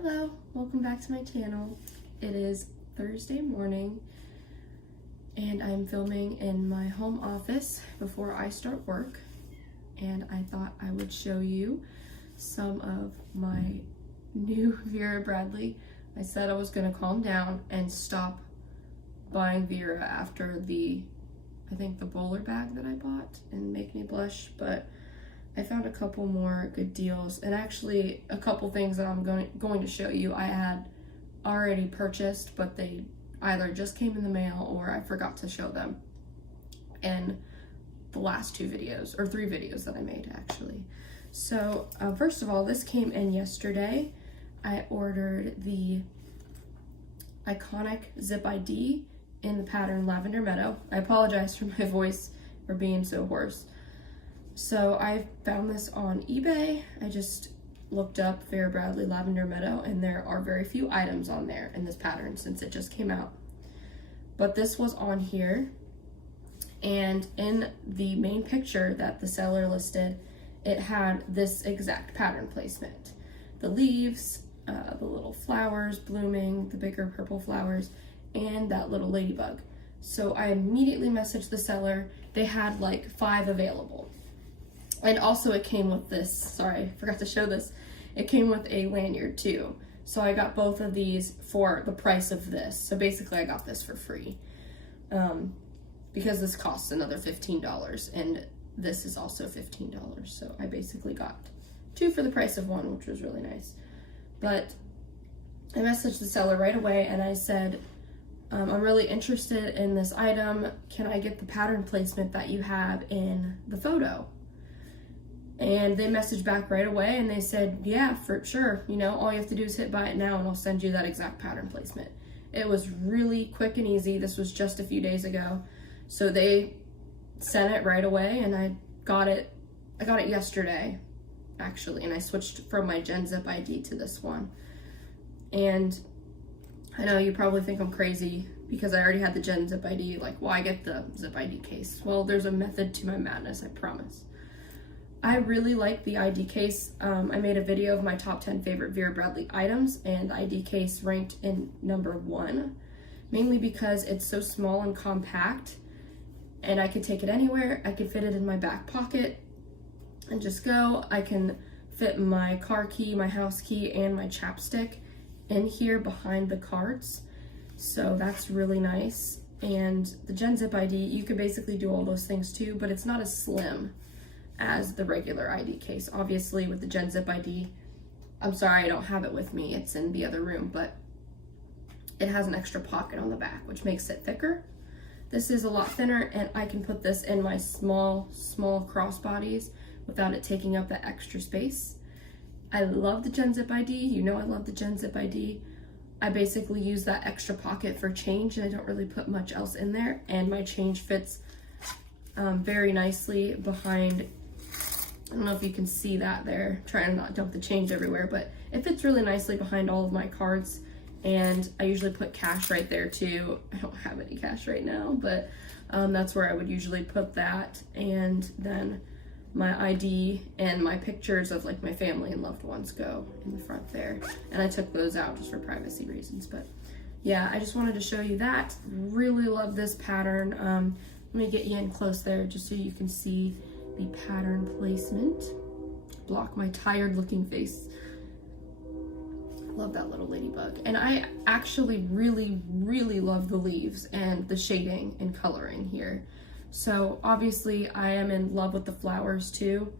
Hello, welcome back to my channel. It is Thursday morning and I'm filming in my home office before I start work, and I thought I would show you some of my new Vera Bradley. I said I was going to calm down and stop buying Vera after the bowler bag that I bought and make me blush, but I found a couple more good deals, and actually a couple things that I'm going to show you I had already purchased, but they either just came in the mail or I forgot to show them in the last two videos, or three videos that I made actually. So first of all, this came in yesterday. I ordered the iconic Zip ID in the pattern Lavender Meadow. I apologize for my voice for being so hoarse. So I found this on eBay. I just looked up Vera Bradley Lavender Meadow, and there are very few items on there in this pattern since it just came out. But this was on here, and in the main picture that the seller listed, it had this exact pattern placement. The leaves, the little flowers blooming, the bigger purple flowers, and that little ladybug. So I immediately messaged the seller. They had like 5 available. And also it came with this, sorry, I forgot to show this. It came with a lanyard too. So I got both of these for the price of this. So basically I got this for free because this costs another $15 and this is also $15. So I basically got 2 for the price of 1, which was really nice. But I messaged the seller right away and I said, I'm really interested in this item. Can I get the pattern placement that you have in the photo? And they messaged back right away and they said, yeah, for sure. You know, all you have to do is hit buy it now and I'll send you that exact pattern placement. It was really quick and easy. This was just a few days ago. So they sent it right away and I got it yesterday actually. And I switched from my Gen Zip ID to this one. And I know you probably think I'm crazy because I already had the Gen Zip ID. Like, why get the Zip ID case? Well, there's a method to my madness, I promise. I really like the ID case. I made a video of my top 10 favorite Vera Bradley items, and the ID case ranked in number 1, mainly because it's so small and compact, and I could take it anywhere. I could fit it in my back pocket and just go. I can fit my car key, my house key, and my chapstick in here behind the cards. So that's really nice. And the Gen Zip ID, you could basically do all those things too, but it's not as slim as the regular ID case. Obviously with the Gen Zip ID, I'm sorry I don't have it with me, it's in the other room, but it has an extra pocket on the back, which makes it thicker. This is a lot thinner, and I can put this in my small crossbodies without it taking up that extra space. I love the Gen Zip ID. You know I love the Gen Zip ID. I basically use that extra pocket for change, and I don't really put much else in there, and my change fits very nicely behind. I don't know if you can see that there, trying to not dump the change everywhere, but it fits really nicely behind all of my cards, and I usually put cash right there too. I don't have any cash right now, but that's where I would usually put that, and then my ID and my pictures of like my family and loved ones go in the front there, and I took those out just for privacy reasons. But yeah, I just wanted to show you that. Really love this pattern. Let me get you in close there just so you can see the pattern placement. Block my tired looking face. Love that little ladybug. And I actually really love the leaves and the shading and coloring here. So obviously I am in love with the flowers too,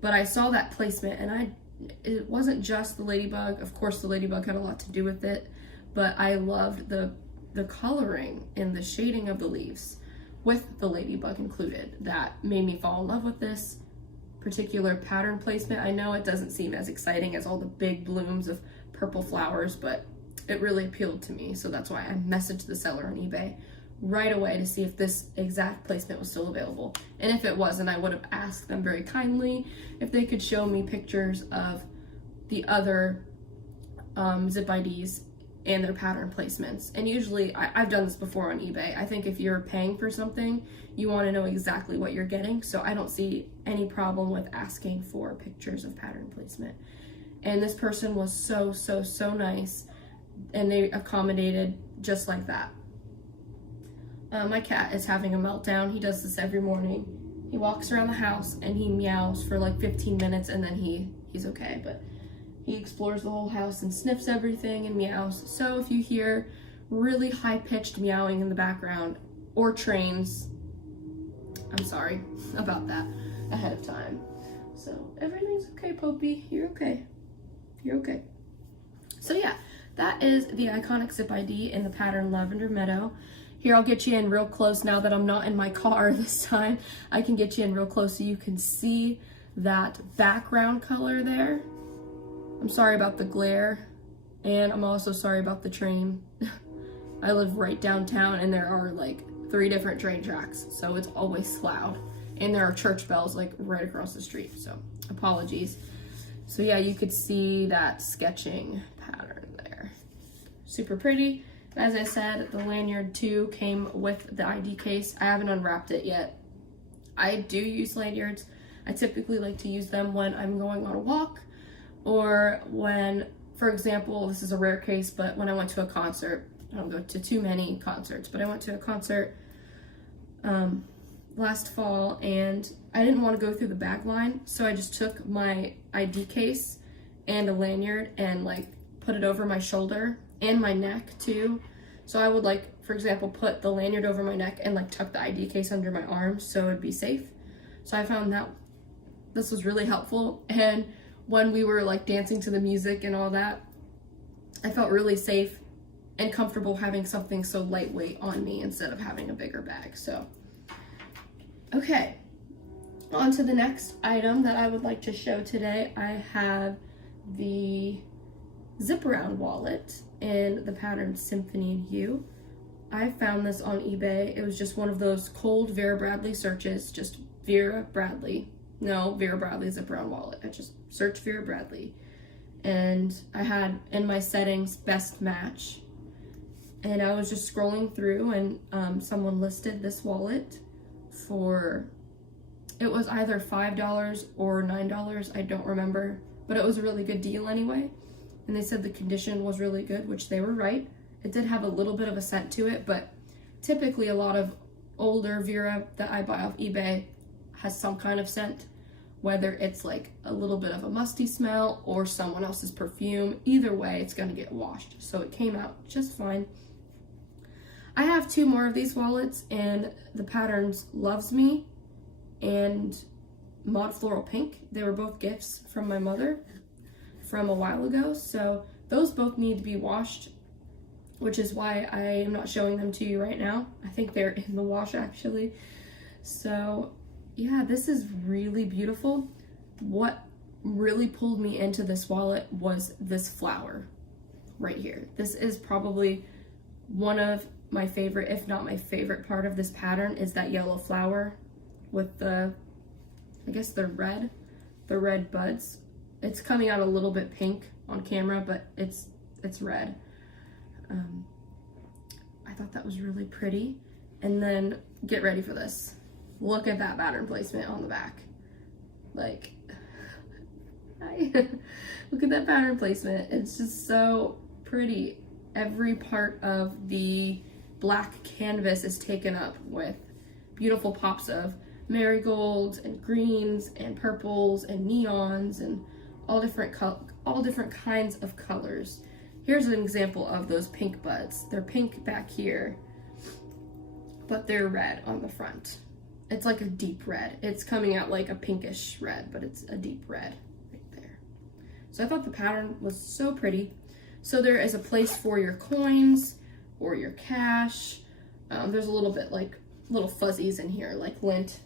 but I saw that placement and it wasn't just the ladybug. Of course the ladybug had a lot to do with it, but I loved the coloring and the shading of the leaves with the ladybug included. That made me fall in love with this particular pattern placement. I know it doesn't seem as exciting as all the big blooms of purple flowers, but it really appealed to me. So that's why I messaged the seller on eBay right away to see if this exact placement was still available. And if it wasn't, I would have asked them very kindly if they could show me pictures of the other Zip IDs and their pattern placements. And usually, I've done this before on eBay. I think if you're paying for something, you want to know exactly what you're getting. So I don't see any problem with asking for pictures of pattern placement. And this person was so, so, so nice, and they accommodated just like that. My cat is having a meltdown. He does this every morning. He walks around the house and he meows for like 15 minutes and then he's okay, but he explores the whole house and sniffs everything and meows. So if you hear really high-pitched meowing in the background or trains, I'm sorry about that ahead of time. So everything's okay, Popey. You're okay. You're okay. So yeah, that is the Iconic Zip ID in the pattern Lavender Meadow. Here, I'll get you in real close now that I'm not in my car this time. I can get you in real close so you can see that background color there. I'm sorry about the glare, and I'm also sorry about the train. I live right downtown and there are like 3 different train tracks, so it's always loud. And there are church bells like right across the street, so apologies. So yeah, you could see that sketching pattern there. Super pretty. As I said, the lanyard too came with the ID case. I haven't unwrapped it yet. I do use lanyards. I typically like to use them when I'm going on a walk, or when, for example, this is a rare case, but when I went to a concert, I don't go to too many concerts, but I went to a concert last fall and I didn't want to go through the bag line, so I just took my ID case and a lanyard and like put it over my shoulder and my neck too. So I would like, for example, put the lanyard over my neck and like tuck the ID case under my arms so it'd be safe. So I found that this was really helpful, and when we were like dancing to the music and all that, I felt really safe and comfortable having something so lightweight on me instead of having a bigger bag. So, okay, on to the next item that I would like to show today. I have the zip around wallet in the pattern Symphony and Hue. I found this on eBay. It was just one of those cold Vera Bradley searches, just Vera Bradley zip around wallet. I just searched Vera Bradley and I had in my settings best match, and I was just scrolling through and someone listed this wallet for, it was either $5 or $9, I don't remember, but it was a really good deal anyway. And they said the condition was really good, which they were right. It did have a little bit of a scent to it, but typically a lot of older Vera that I buy off eBay has some kind of scent, whether it's like a little bit of a musty smell or someone else's perfume. Either way, it's gonna get washed. So it came out just fine. I have 2 more of these wallets, and the patterns Loves Me and Mod Floral Pink. They were both gifts from my mother from a while ago, so those both need to be washed, which is why I am not showing them to you right now. I think they're in the wash actually. So yeah, this is really beautiful. What really pulled me into this wallet was this flower right here. This is probably one of my favorite, if not my favorite part of this pattern, is that yellow flower with the, I guess the red buds. It's coming out a little bit pink on camera, but it's red. I thought that was really pretty. And then get ready for this. Look at that pattern placement on the back. Like, look at that pattern placement. It's just so pretty. Every part of the black canvas is taken up with beautiful pops of marigolds and greens and purples and neons and all different kinds of colors. Here's an example of those pink buds. They're pink back here, but they're red on the front. It's like a deep red. It's coming out like a pinkish red, but it's a deep red right there. So I thought the pattern was so pretty. So there is a place for your coins or your cash. There's a little bit like little fuzzies in here, like lint.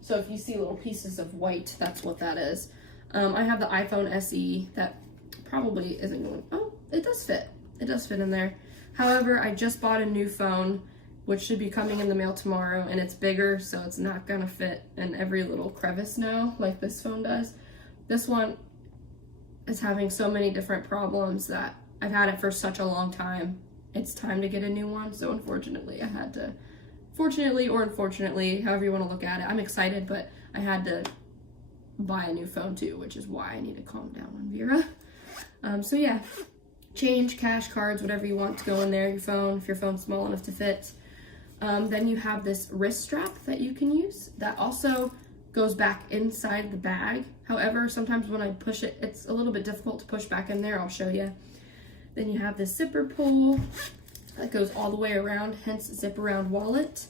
So if you see little pieces of white, that's what that is. I have the iPhone SE that probably isn't going, oh, it does fit. It does fit in there. However, I just bought a new phone, which should be coming in the mail tomorrow, and it's bigger, so it's not gonna fit in every little crevice now, like this phone does. This one is having so many different problems that I've had it for such a long time. It's time to get a new one, so unfortunately I had to, fortunately or unfortunately, however you want to look at it, I'm excited, but I had to buy a new phone too, which is why I need to calm down on Vera. So yeah, change, cash, cards, whatever you want to go in there, your phone, if your phone's small enough to fit. Then you have this wrist strap that you can use that also goes back inside the bag. However, sometimes when I push it, it's a little bit difficult to push back in there. I'll show you. Then you have this zipper pull that goes all the way around, hence zip around wallet,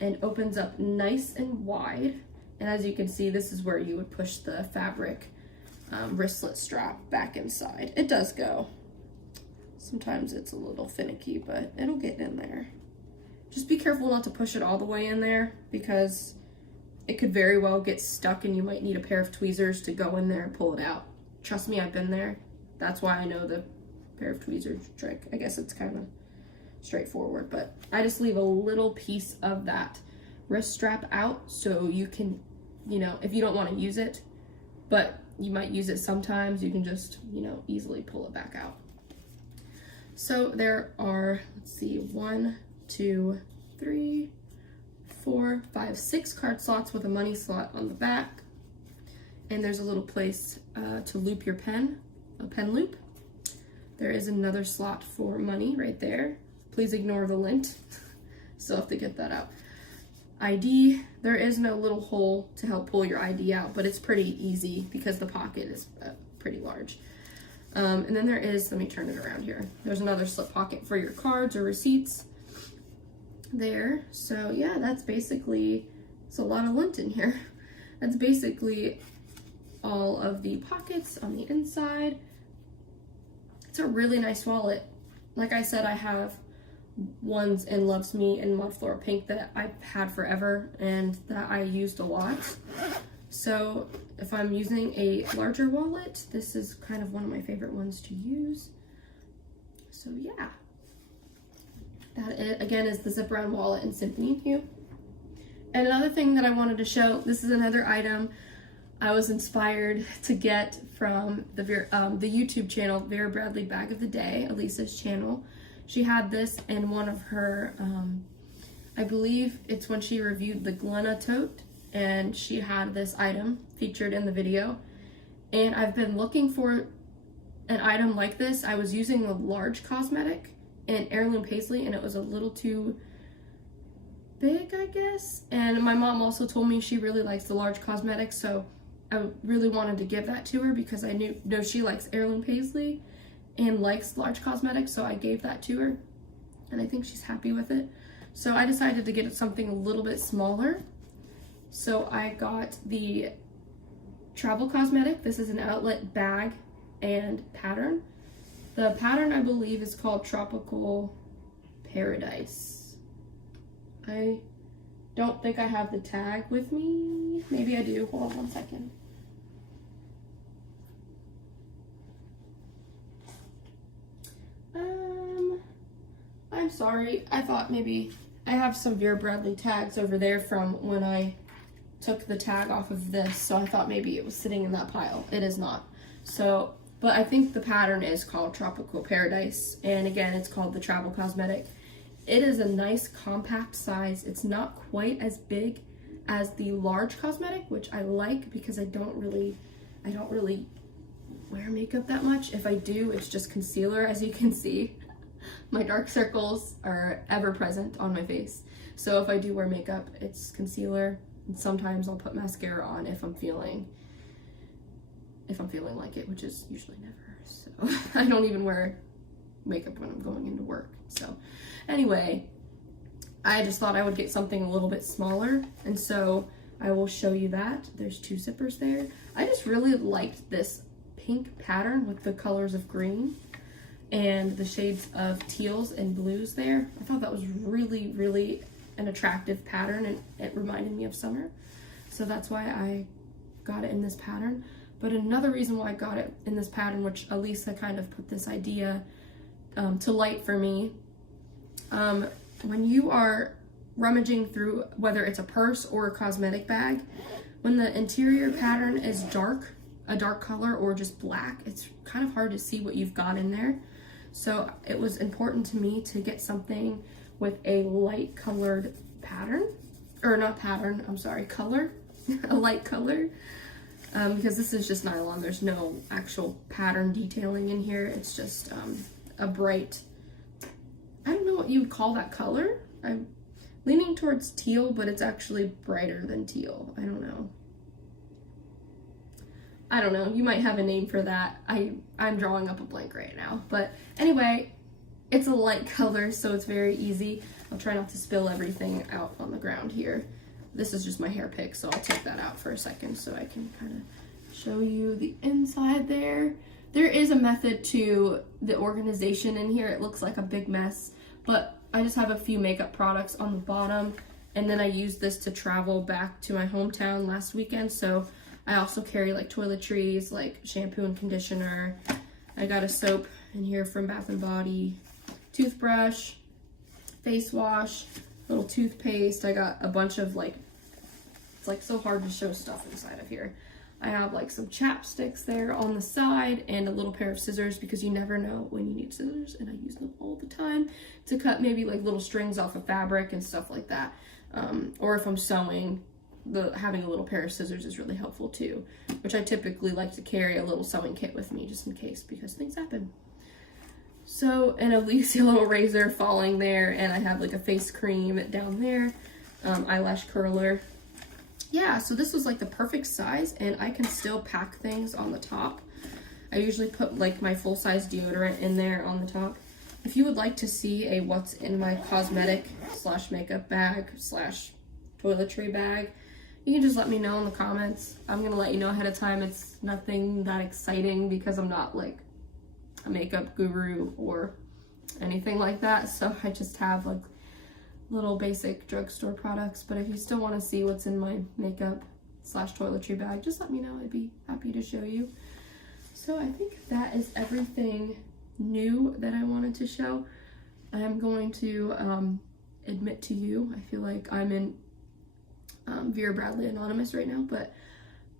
and opens up nice and wide. And as you can see, this is where you would push the fabric wristlet strap back inside. It does go. Sometimes it's a little finicky, but it'll get in there. Just be careful not to push it all the way in there, because it could very well get stuck and you might need a pair of tweezers to go in there and pull it out. Trust me, I've been there. That's why I know the pair of tweezers trick. I guess it's kind of straightforward, but I just leave a little piece of that wrist strap out so you can, you know, if you don't want to use it, but you might use it sometimes, you can just, you know, easily pull it back out. So there are, let's see, 1, 2, 3, 4, 5, 6 card slots with a money slot on the back. And there's a little place to loop your pen, a pen loop. There is another slot for money right there. Please ignore the lint. Still have to get that out. ID, there is no little hole to help pull your ID out, but it's pretty easy because the pocket is pretty large. And then there is, let me turn it around here. There's another slip pocket for your cards or receipts there. So yeah, that's basically, it's a lot of lint in here. That's basically all of the pockets on the inside. It's a really nice wallet. Like I said, I have ones in Loves Me and Mud Floral Pink that I've had forever and that I used a lot. So if I'm using a larger wallet, this is kind of one of my favorite ones to use. So yeah, that again is the zip around wallet in Symphony Hue. And another thing that I wanted to show, this is another item I was inspired to get from the YouTube channel, Vera Bradley Bag of the Day, Elisa's channel. She had this in one of her, I believe it's when she reviewed the Glenna tote, and she had this item featured in the video. And I've been looking for an item like this. I was using the large Cosmetic in Heirloom Paisley, and it was a little too big, I guess. And my mom also told me she really likes the large Cosmetic, so I really wanted to give that to her because I know she likes Heirloom Paisley and likes large Cosmetics, so I gave that to her, and I think she's happy with it. So I decided to get something a little bit smaller. So I got the Travel Cosmetic. This is an outlet bag and pattern. The pattern, I believe, is called Tropical Paradise. I don't think I have the tag with me. Maybe I do. Hold on one second. I'm sorry. I thought maybe I have some Vera Bradley tags over there from when I took the tag off of this, so I thought maybe it was sitting in that pile. It is not. So, but I think the pattern is called Tropical Paradise, and again, it's called the Travel Cosmetic. It is a nice compact size. It's not quite as big as the large Cosmetic, which I like because I don't really wear makeup that much. If I do, it's just concealer, as you can see. My dark circles are ever present on my face. So if I do wear makeup, it's concealer. And sometimes I'll put mascara on if I'm feeling like it, which is usually never. So I don't even wear makeup when I'm going into work. So anyway, I just thought I would get something a little bit smaller, and so I will show you that. There's 2 zippers there. I just really liked this pink pattern with the colors of green and the shades of teals and blues there. I thought that was really, really an attractive pattern, and it reminded me of summer. So that's why I got it in this pattern. But another reason why I got it in this pattern, which Elisa kind of put this idea to light for me, when you are rummaging through, whether it's a purse or a cosmetic bag, when the interior pattern is dark, a dark color or just black, it's kind of hard to see what you've got in there. So it was important to me to get something with a light colored pattern, or not pattern, I'm sorry, color, a light color, because this is just nylon. There's no actual pattern detailing in here. It's just a bright, I don't know what you would call that color. I'm leaning towards teal, but it's actually brighter than teal. I don't know. You might have a name for that. I'm drawing up a blank right now. But anyway, it's a light color, so it's very easy. I'll try not to spill everything out on the ground here. This is just my hair pick, so I'll take that out for a second so I can kind of show you the inside there. There is a method to the organization in here. It looks like a big mess, but I just have a few makeup products on the bottom, and then I used this to travel back to my hometown last weekend, so I also carry like toiletries, like shampoo and conditioner. I got a soap in here from Bath & Body, toothbrush, face wash, little toothpaste. I got a bunch of like, it's like so hard to show stuff inside of here. I have like some chapsticks there on the side and a little pair of scissors because you never know when you need scissors, and I use them all the time to cut maybe like little strings off of fabric and stuff like that. Or if I'm sewing, having a little pair of scissors is really helpful too, which I typically like to carry a little sewing kit with me just in case because things happen. So, and a see a little razor falling there, and I have like a face cream down there, eyelash curler. Yeah, so this was like the perfect size, and I can still pack things on the top. I usually put like my full-size deodorant in there on the top. If you would like to see a what's in my cosmetic / makeup bag / toiletry bag, you can just let me know in the comments. I'm gonna let you know ahead of time. It's nothing that exciting because I'm not like a makeup guru or anything like that, so I just have like little basic drugstore products. But if you still want to see what's in my makeup / toiletry bag, just let me know. I'd be happy to show you. So I think that is everything new that I wanted to show. I'm going to admit to you, I feel like I'm in Vera Bradley Anonymous right now, but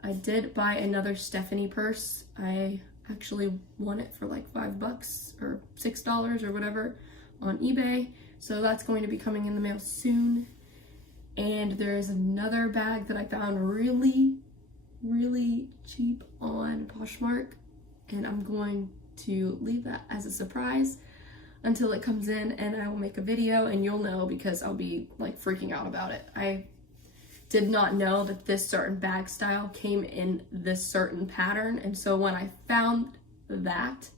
I did buy another Stephanie purse. I actually won it for like $5 or $6 or whatever on eBay. So that's going to be coming in the mail soon. And there is another bag that I found really, really cheap on Poshmark, and I'm going to leave that as a surprise until it comes in, and I will make a video and you'll know because I'll be like freaking out about it. I did not know that this certain bag style came in this certain pattern, and so when I found that,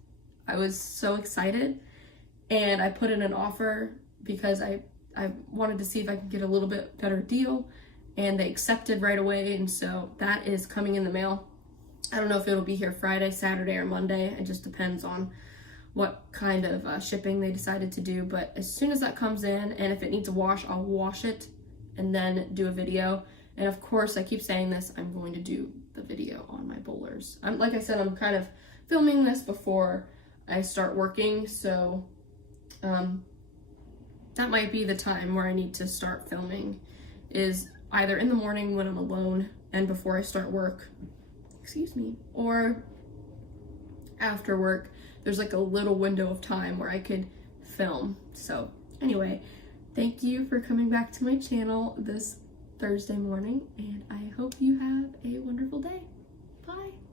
I was so excited, and I put in an offer because I wanted to see if I could get a little bit better deal, and they accepted right away, and so that is coming in the mail. I don't know if it'll be here Friday, Saturday, or Monday. It just depends on what kind of shipping they decided to do, but as soon as that comes in, and if it needs a wash, I'll wash it and then do a video. And of course, I keep saying this, I'm going to do the video on my bowlers. Like I said, I'm kind of filming this before I start working, so that might be the time where I need to start filming, is either in the morning when I'm alone and before I start work, or after work. There's like a little window of time where I could film. So anyway, thank you for coming back to my channel this Thursday morning, and I hope you have a wonderful day. Bye.